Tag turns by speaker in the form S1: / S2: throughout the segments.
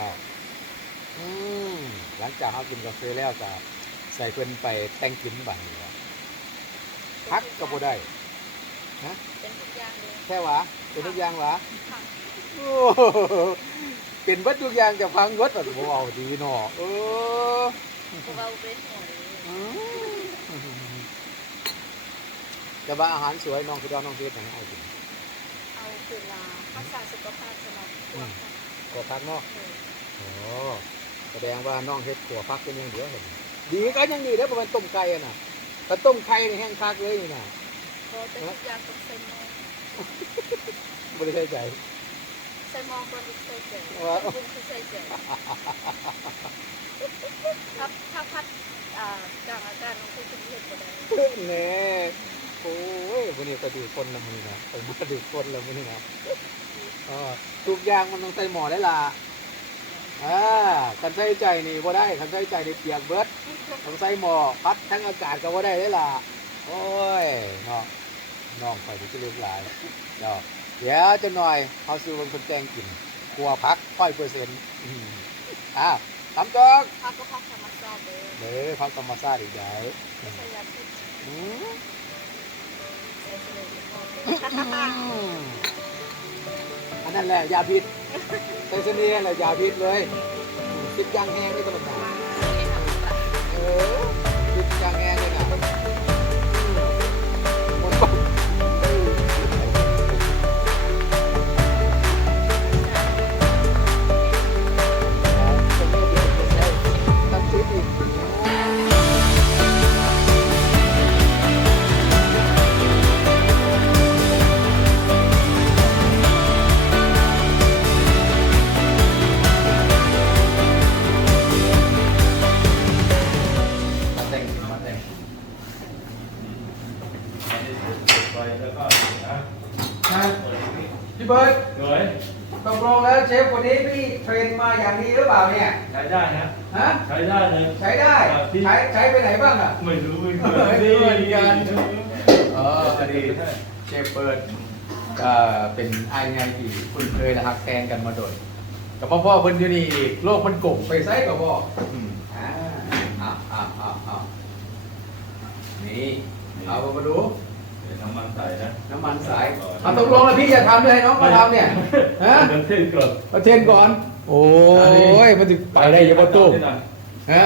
S1: อ้าวอืมหลังจากเขากินกาแฟแล้วจะใส่เพิ่นไปแต่งกลิ่นบัดนี้วะพักก็บ่ได้
S2: เป็นทุกอย่างเลย
S1: แค่หวะเป็นทุกอย่างหวะ
S2: ค่ะ
S1: โอ้โหเป็นเบัดทุกอย่างจะฟังเบัดแบบบ่เอาดีเนาะเออ
S2: เพราะว่าเป็นหอย
S1: อืมแต่ว่าอาหารสวยน้องคือดาวน้องเฮ็ดให้เอาจริง
S2: เอาคือลารักษาสุขภาพสำหรับตัวค่ะ
S1: ก็พักเนาะ
S2: เออ
S1: โอ้แสดงว่าน้องเฮ็ดขัวพักเป็นอย่างเดียวเห็นดีก็ยังดีแล้วประมาณต้มไก่อะน่ะแต่ต้มไข่นี่แห้งคักเลยนี่น่ะ
S2: เพราะแต่ทุกอย่างต้องใส่หม้อ
S1: บ่ได้ใช้ใจ
S2: ใส่หม้อก่อนถึงใส่เกลือ
S1: ว่า
S2: ปรุงคือใส่เกลือถ้าถ้าพัดอ่ากลางอากาศมันก็จะเผ็ดกว่าได้
S1: แน่โอ้ยวันนี้ก็ดูคนละมือนะผมก็ดูคนละมือนะอ๋อทุกอย่างมันต้องใส่หมอได้ล่ะ อ่าคันใส่ใจนี่บ่ได้คันใส่ใจนี่เปียกเบิดต้องใส่หมอพัดทั้งอากาศก็บ่ได้ได้ล่ะโอ้ยเนาะน้องคอยดูจะเลือกหลายเดี๋ยวเดี๋ยวจะหน่อยเขาซื้อบางคนแจงกินกลัวพักค่อยเปอร์เซ็นต์อืมอ่าตำจอก
S2: พักก็พักธรรมชาติเลย
S1: เด้อพักธรรมชาติอีกได้
S2: ไม่ใช่ยาพิษ
S1: อืม
S2: ใส่เลยพอ
S1: อั นนั้นแหละยาพิษไทเซเนียแหละยาพิษเลยพิดยางแห้งด้วยตลอดมาเออพิดยางแห้ง
S3: ไปแล้วก็นะ
S1: นะพี่เบิร์ด
S3: เหย
S1: ตกลงแล้วเชฟคนนี้พี่เทรนมาอย่างดีหรือเปล่าเนี่ย
S3: ใช้ได้นะ
S1: ฮะ
S3: ใช้ได้เลย
S1: ใช้ได้ ใช้ใช้ไปไหนบ้างอะ
S3: ไม่รู้ไม่
S1: เออไม่รู้เหมือนกันเออพอดีเชฟเปิร์ดก็เป็นไอ้ไงที่คุณเคยนะฮักแทนกันมาโดยกับพ่อพ่อเพิ่นอยู่นี่โลกมันกลมไปไซกับพ่อ
S3: อ่า
S1: อ้าวอ้าวอ้าวนี่เอามาดู
S3: น้ำมันใส่นะ
S1: น้ำมันสายเอาตกลงแล้วพี่จะทำด้วยให้น้องมาทำเนี่ยฮะ
S3: เดินเส้นกรด
S1: เอาเทนก่อน โอ้ยมันจะไปได้ยังบ่ตู้ฮะ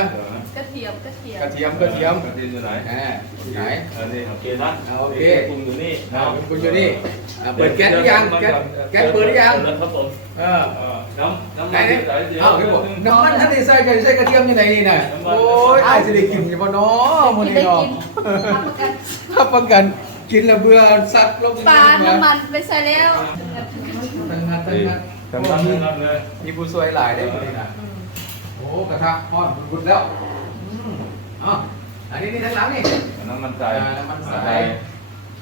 S2: กระเทียมกระเทียม
S1: กระเทียมกระเทียม
S3: กระเทียมอยู่ไหน
S1: อ่าที่ไหน
S3: เออนี่โอเคนะ
S1: เอาโอเค
S3: ปรุงอยู่นี่
S1: อ่าคุณอยู่นี่อ่าเปิดแก๊สหรือยังแก๊สแก๊สเปิดหรือยัง
S3: แล้วครับผม
S1: เออ
S3: เออน้ำน้ำ
S1: ไหน
S3: มัน
S1: เนี่ย
S3: ใส่เดียว
S1: เอ้าพี่บอกน้ำมันท่านได้ใส่กันใส่กระเทียมยังไงนี่น่ะ
S3: น้ำมัน
S1: โอ้ยไอ้ายสิได้กินอยู่บ่เนาะมื้อนี้
S2: ได้
S1: เนาะ
S2: กินรับประกัน
S1: รับประกัน กินแล้วเบื่อสัตว์ลง
S2: ปลาน้ำมันไปใส่แล้ว
S1: ทั้งนั้นทั้งนั้น
S3: สำคัญทั้งนั้นเลย
S1: มีผู้ช่วยหลายได้มื้อนี้น่ะโอ้กระทะฮ้อนบุดๆแล้วอืมเอ้าอันนี้นี่ทั้งหลังนี่
S3: น้ำมันใส่
S1: อ่าน้ำมันใส่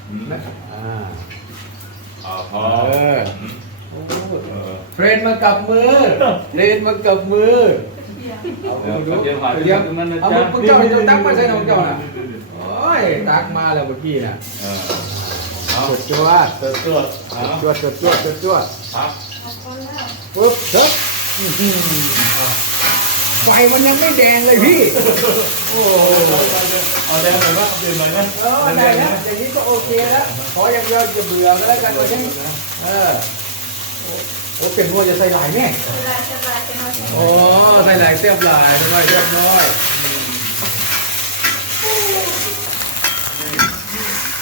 S3: อืม
S1: อ่า
S3: อ่าพอ
S1: เออ
S3: มเออ
S1: เทรนมากับมือเทรนมากับมือเอา
S3: เดี๋ยว
S1: ดู
S3: เดี๋ยวผ่าน
S1: เดี๋ยว
S3: ตรงนั้นนะ
S1: เอา
S3: จ๊ะ
S1: พวกเจ้าจะตักมาใส่น้องเจ้าน่ะโอ้ย ตักมาแล้วเมื่อกี้น่ะ
S3: เออเอา
S1: จดจวด
S3: เติมตัวเอา
S1: จวดจดจวดจดจวด
S3: ครับ
S1: ปุ๊บเฮ้ยอื้อหือไฟมันยังไม่แดงเลยพี่ โอ้โห
S3: เอาแดงหน่อยว่าเปลี่ยนหน่อยนะ
S1: เออได้แล้วอย่างนี้ก็โอเคแล้วขออย่างเดียวจะเบื่อก็แล้วกันวันนี้เออโอ้เป็นวัวจะใส่หลายแน่
S2: เวลาจะลาจะน้อย
S1: โอ้ใส่หลายเสียบหลายด้วยเรียบร้อย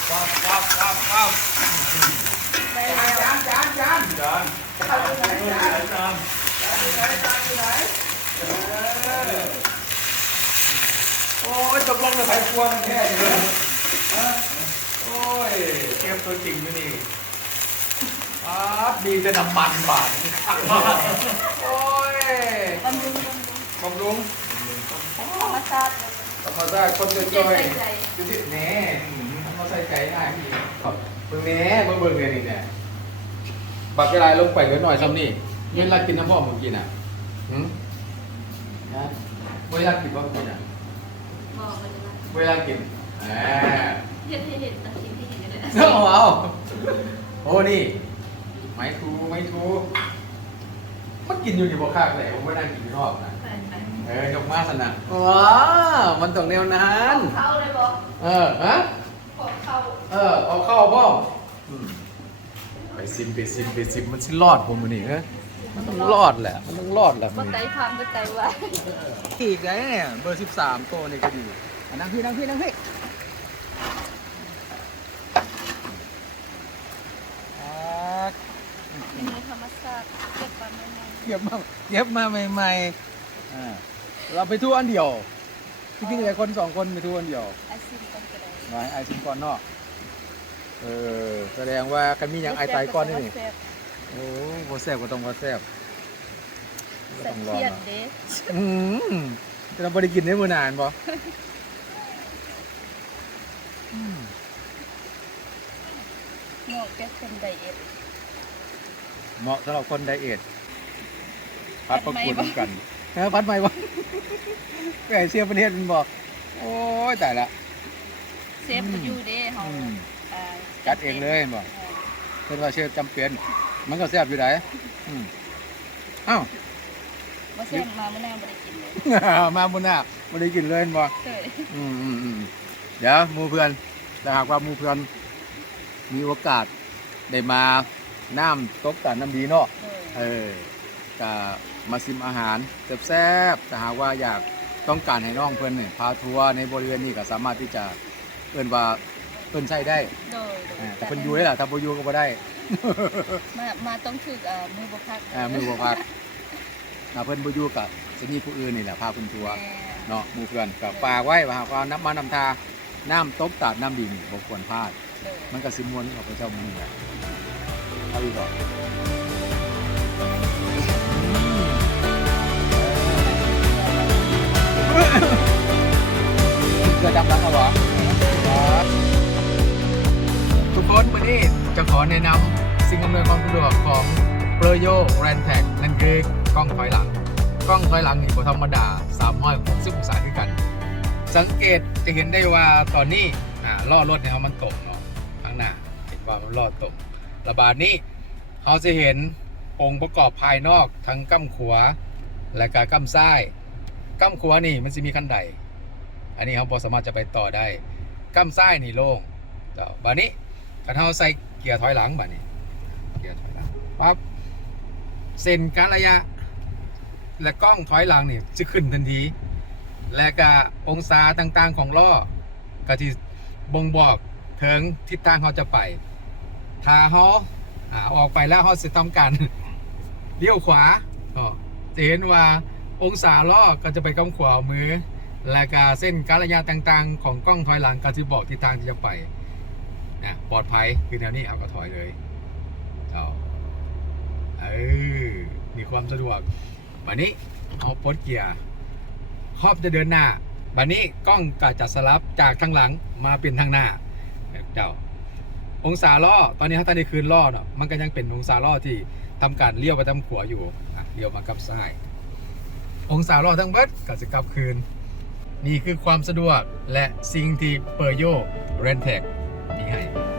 S1: ปั๊บปั๊ บปั๊บปั๊บไปหาจานจานจาน
S3: จาน
S1: จานจาน
S3: จาน
S1: จานอยู่ไหนจานไหนโอ้ยตกลงจะใส่พวงแค่นี้เลยฮะโอ้ยเก็บตัวจริงอยู่นี่อ่ามีแต่น้ำมันบาทโอ้ย
S2: บำรุงบำรุง
S1: บำรุง
S2: ธรรมชาติ
S1: ธรรมชาติคนจ
S2: เจ็บ
S1: อย
S2: ใส่ใจ
S1: ๆดูดิแน่ เขาใส่ใจง่ายพี่ครับเบิ่งแหน่เบิ่งเบิ่งเลยนี่เนี่ยบักเวลาลงไปเหลือหน่อยซ้ำนี่เวลากินน้ำพ่อมึงกินอะหืมนะเวลากินว่ามึงกินอะ
S2: บอกมันจะมา
S1: เวลากินแหม
S2: เห็นให้เห็นตะคิดที่เห็นกันเลยนะ
S1: เอาเอาโอ้นี่ไม้ทูไม้ทูมันกินอยู่ในบ่อข้างไหนผมไม่ได้กินอยู่นอกนะ
S2: ไหนไหน
S1: เออยกมาสนะว้าวมันต้องแนวนั้น
S2: เข้าเลยบอก
S1: เออฮะ
S2: ขอ เข้า
S1: เออเอาเข้าพ่ออืมไปซิมไปซิมไปซิมมันสิรอดผมมันนี่เอ้ยมันต้องรอดแหละ มันต้องรอดแหละ
S2: บั
S1: มันน
S2: ไดพังบันไดไว้
S1: อีกไงเนี่ยเบอร์สิบสามตัวนี่ก็ดีอะนั่งพี่นั่งพี่นั่งพี่อ่า
S2: เป็นในธรรมชาติเก็บมาไม่นาน
S1: เก็บมาเก็บมาใหม่ๆอ่าเราไปทั่วอันเดียวที่จริงๆคนสองคนไปทั่วอันเดียว
S2: ไอซิมกันก็ได้
S1: น้อยไอซิมก่อนเนาะ เออ แสดงว่ากันมีอย่างไอตายก่อนนี่นี่
S2: แซ่บ
S1: โอ้โหแซ่บก็ต้องว่าแซ่บก็
S2: แซ่
S1: ต้
S2: บ
S1: องรอ
S2: เครียด
S1: เนาะ
S2: เด้
S1: อืมจะเราบริกินได้มือนานปะอืม
S2: เหมาะแก่คนไดเอท
S1: เหมาะสำหรับคนไดเอทพัดประกวด
S2: พัดไหมวะ
S1: กันเออพัดไหมวะไก่เชียร์ประเทศมันบอก โอ้ยตายละ
S2: เซฟก็อยู่เด้เฮา
S1: อืม
S2: อ่า
S1: จัดเองเลยบอก
S2: เออ
S1: เป็นว่าเชื่อจำเป็น มันก็แซ่บอยู่ไหนอืมอ้าว
S2: บ่แซ่บมามื้อหน้าบ่ได้กินเลย
S1: มาบุญน่ะไม่ได้กินเลยเห็นบ่
S2: เคย
S1: อืมอืมอืมเดี๋ยวหมูเพื่อนถ้าหากว่าหมูเพื่อน มีโอกาสได้มาน้ำตกกันน้ำดีเนาะ
S2: เออ
S1: เออก็มาซิมอาหารแซ่บๆถ้าหากว่าอยากต้องการให้น้องเพื่อนนี่พาทัวร์ในบริเวณนี้ก็สามารถที่จะเพื่อนว่า เพื่อนใช้ได้
S2: โดยโดย
S1: อ่าแต่เพื่อนอยู่ได้ล่ะถ้าบ่อยู่ก็บ่ได้
S2: มามาต้องถึกเอ่อมือบ่พัก
S1: อ่ามือบ่พักถ้าเพิ่นบ่อยู่ก็สิมีผู้อื่นนี่แหละพาเพิ่นทัวร์
S2: แม่
S1: เนาะหมู่เพื่อนก็ฝากไว้ว่าหากว่าน้ำมานำทา น้ำตกตาดน้ำดินบ่ควรพลาด
S2: โดย
S1: มันก็สิมวนของพระเจ้ามือนี่แหละเอาอีกบ่เกิ แนะนำสิ่งอำนวยความสะดวกของเปรโยแรนแท็กนั่นคือกล้องถอยหลัง กล้องถอยหลังนี่บ่ธรรมดา360องศาด้วยกัน สังเกตจะเห็นได้ว่าตอนนี้อ่าล้อรถเนี่ยมันตกเนาะข้างหน้าเห็นว่ามันล้อตกระบาดนี้เขาจะเห็นองค์ประกอบภายนอกทั้งกั้มขวาและก็กั้มซ้ายกั้มขวานี่มันจะมีขั้นใด อันนี้เขาพอสามารถจะไปต่อได้กั้มซ้ายนี่โล่งเจ้าบานี้กันเขาใส่ เกียร์ถอยหลังบานี้เกียร์ถอยหลังปั๊บเส้นการระยะ และกล้องถอยหลังนี่จะขึ้นทันที และก็องศาต่างๆของล้อก็ที่บ่งบอกถึงทิศทางเขาจะไปถ้าเขาอ่าออกไปแล้วเขาจะทำการเลี้ยวขวาก็จะเห็นว่าองศาล้อก็จะไปกำขวามือ และก็เส้นการระยะต่างๆ ของกล้องถอยหลังก็จะบอกทิศทางที่จะไป นะปลอดภัยคือแนวนี้เอาก็ถอยเลยเอาเออมีความสะดวกวันนี้เอาปลดเกียร์ครอบจะเดินหน้าบัดนี้กล้องก็จะสลับจากทางหลังมาเป็นทางหน้าเจ้าองศาล้อตอนนี้ถ้าท่านได้คืนล้อเนาะมันก็ยังเป็นองศาล้อที่ทำการเลี้ยวไปทางขวาอยู่เลี้ยวมากับซ้าย องศาล้อทั้งเบิดก็จะกลับคืน นี่คือความสะดวกและสิ่งที่เปอร์โยเรนเทค มีใ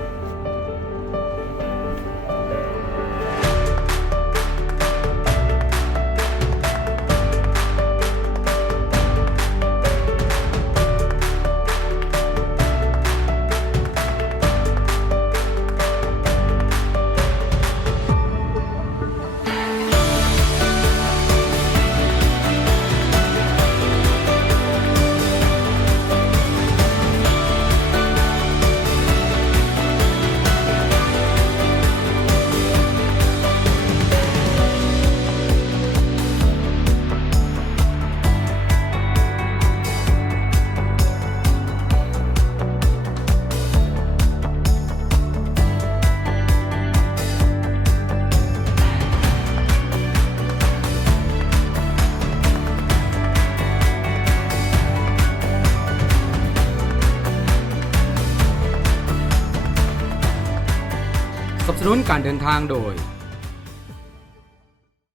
S1: การเดินทางโดย